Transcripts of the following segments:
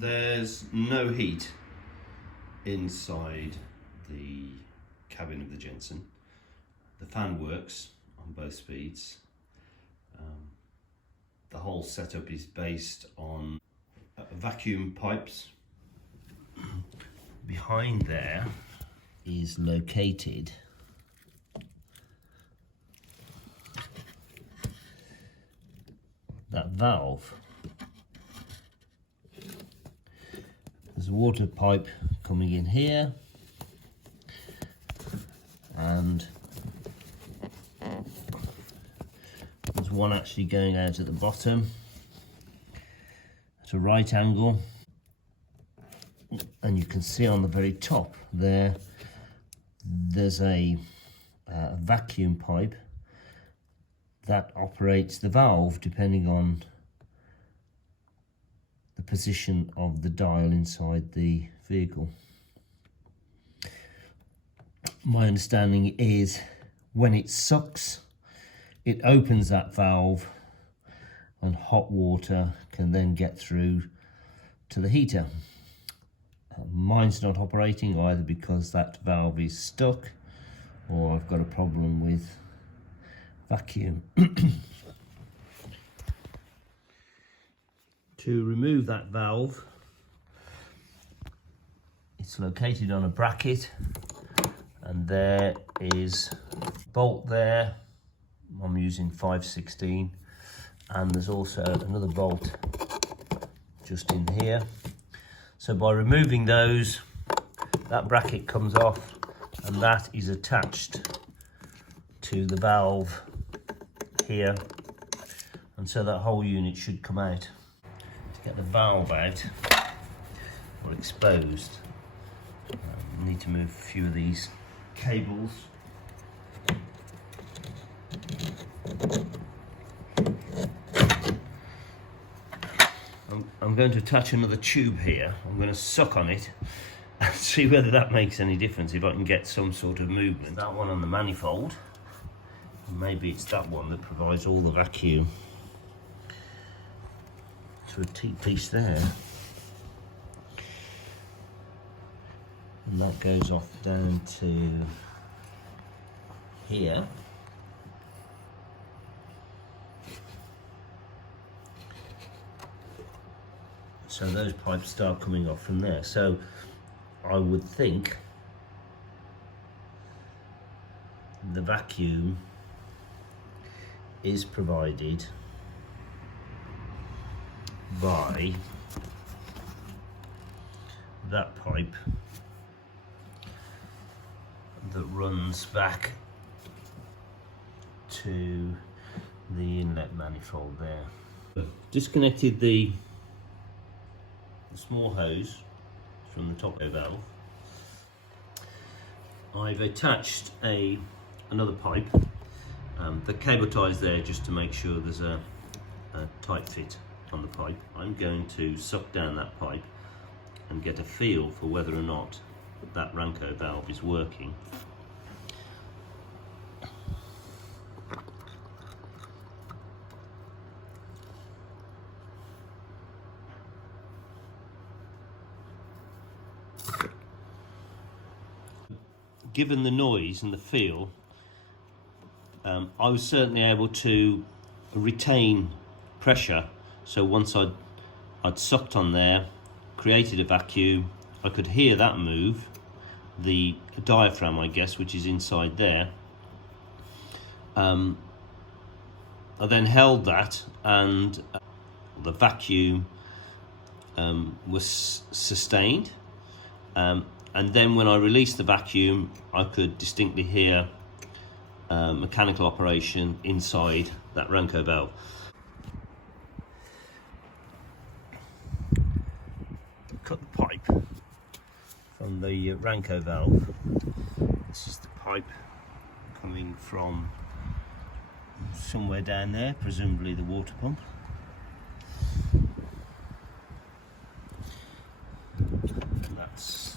There's no heat inside the cabin of the Jensen. The fan works on both speeds. The whole setup is based on vacuum pipes. Behind there is located that valve. There's a water pipe coming in here, and there's one actually going out at the bottom at a right angle, and you can see on the very top there there's a vacuum pipe that operates the valve depending on the position of the dial inside the vehicle. My understanding is when it sucks, it opens that valve and hot water can then get through to the heater. Mine's not operating either because that valve is stuck, or I've got a problem with vacuum. To remove that valve, it's located on a bracket, and there is a bolt there. I'm using 5/16, and there's also another bolt just in here. So by removing those, that bracket comes off, and that is attached to the valve here, and so that whole unit should come out. To get the valve out, or exposed, I need to move a few of these cables. I'm going to attach another tube here. I'm going to suck on it and see whether that makes any difference, if I can get some sort of movement. That one on the manifold, maybe it's that one that provides all the vacuum to a T-piece there. And that goes off down to here. So those pipes start coming off from there. So I would think the vacuum is provided by that pipe that runs back to the inlet manifold there. Disconnected the small hose from the top valve. I've attached another pipe. The cable ties there just to make sure there's a tight fit on the pipe. I'm going to suck down that pipe and get a feel for whether or not that Ranco valve is working. Given the noise and the feel, I was certainly able to retain pressure. So once I'd sucked on there, created a vacuum, I could hear that move, the diaphragm, I guess, which is inside there. I then held that, and the vacuum was sustained. And then when I released the vacuum, I could distinctly hear mechanical operation inside that Ranco valve. Cut the pipe from the Ranco valve. This is the pipe coming from somewhere down there, presumably the water pump. And that's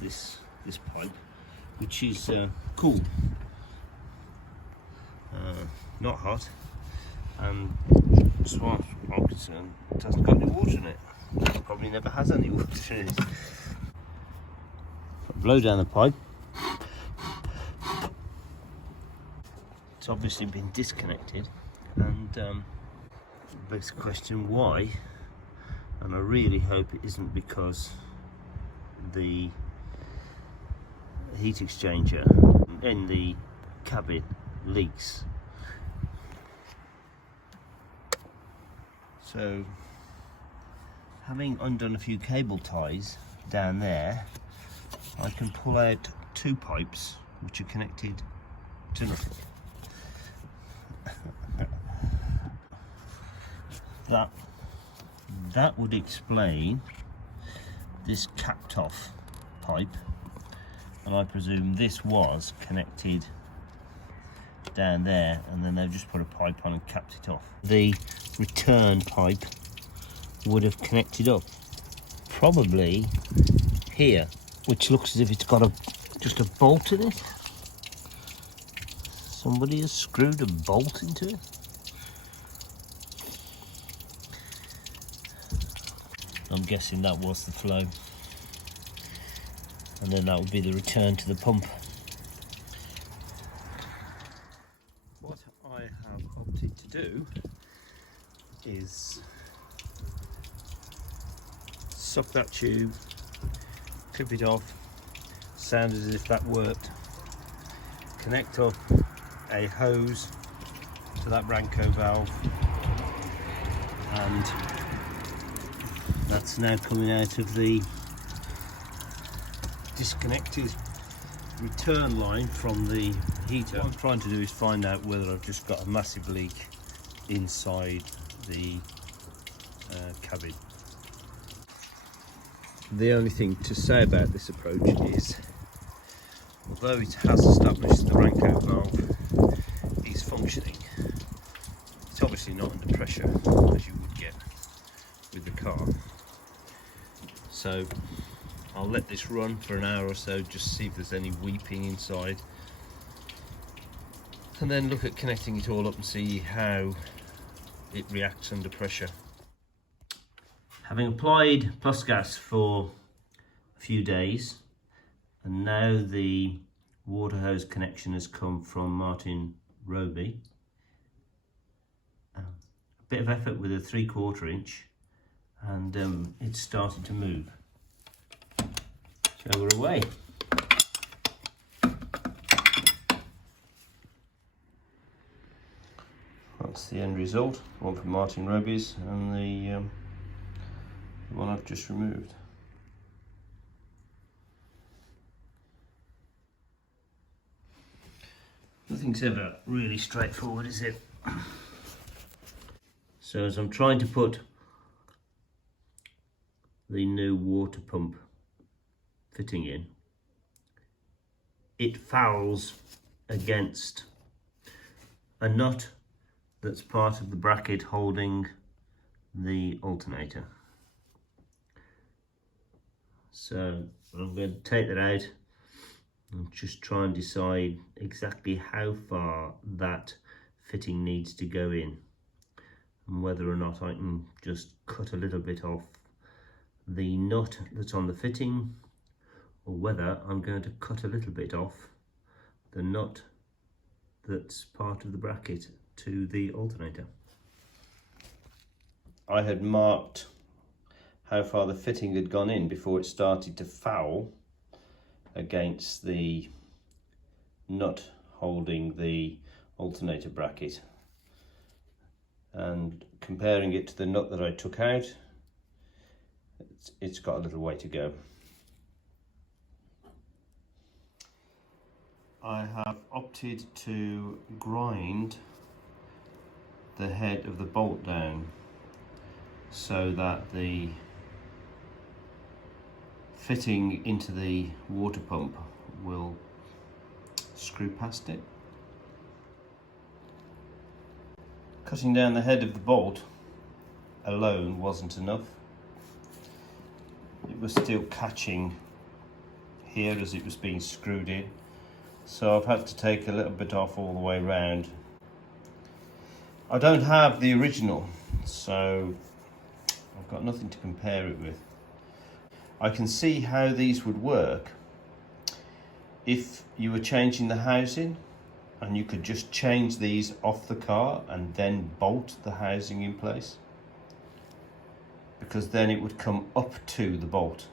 this pipe, which is cool, not hot, and as far as I'm concerned, it hasn't got any water in it. Probably probably never has any water in it. Blow down the pipe. It's obviously been disconnected, and begs the question why, and I really hope it isn't because the heat exchanger in the cabin leaks. So, having undone a few cable ties down there, I can pull out two pipes which are connected to nothing. That would explain this capped off pipe, and I presume this was connected down there, and then they've just put a pipe on and capped it off. The return pipe would have connected up probably here, which looks as if it's got just a bolt in it. Somebody has screwed a bolt into it. I'm guessing that was the flow, and then that would be the return to the pump. What I have opted to do is suck that tube, clip it off, sounded as if that worked, connect up a hose to that Branco valve, and that's now coming out of the disconnected return line from the heater. What I'm trying to do is find out whether I've just got a massive leak inside the cabin. The only thing to say about this approach is, although it has established the Branco valve is functioning, it's obviously not under pressure as you would get with the car. So I'll let this run for an hour or so, just see if there's any weeping inside, and then look at connecting it all up and see how it reacts under pressure. Having applied plus gas for a few days, and now the water hose connection has come from Martin Roby, a bit of effort with a 3/4 inch, and it's starting to move. So we're away. That's the end result, one from Martin Roby's and the one I've just removed. Nothing's ever really straightforward, is it? So as I'm trying to put the new water pump fitting in, it fouls against a nut that's part of the bracket holding the alternator. So I'm going to take that out and just try and decide exactly how far that fitting needs to go in, and whether or not I can just cut a little bit off the nut that's on the fitting, or whether I'm going to cut a little bit off the nut that's part of the bracket to the alternator. I had marked how far the fitting had gone in before it started to foul against the nut holding the alternator bracket, and comparing it to the nut that I took out, it's got a little way to go. I have opted to grind the head of the bolt down so that the fitting into the water pump will screw past it. Cutting down the head of the bolt alone wasn't enough. It was still catching here as it was being screwed in, so I've had to take a little bit off all the way around. I don't have the original, so I've got nothing to compare it with. I can see how these would work if you were changing the housing, and you could just change these off the car and then bolt the housing in place, because then it would come up to the bolt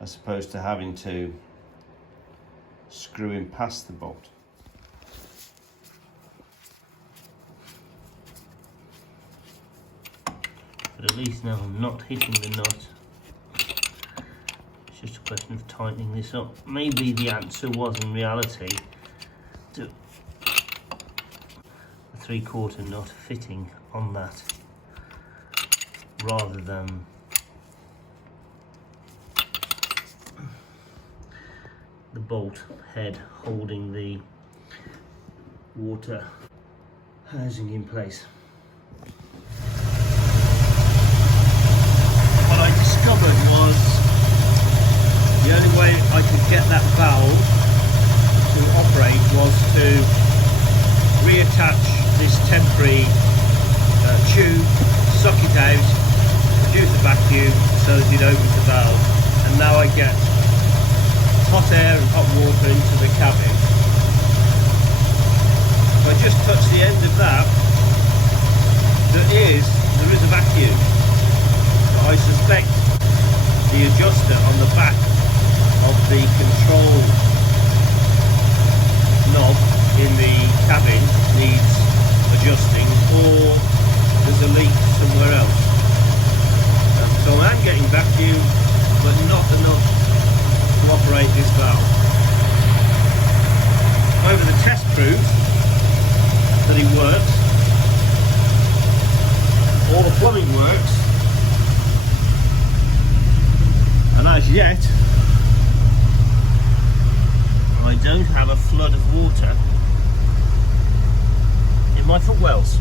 as opposed to having to screw in past the bolt. But at least now I'm not hitting the nut. It's just a question of tightening this up. Maybe the answer was in reality to a 3/4 nut fitting on that rather than the bolt head holding the water housing in place. What I discovered was the only way I could get that valve to operate was to reattach this temporary tube, suck it out, produce a vacuum so that it opens the valve, and now I get hot air and hot water into the cabin. If I just touch the end of that, there is a vacuum. But I suspect the adjuster on the back of the control knob in the cabin needs adjusting, or there's a leak somewhere else. So I am getting vacuum, but not enough to operate this valve. However, the test proves that it works. All the plumbing works, and as yet I don't have a flood of water in my footwells.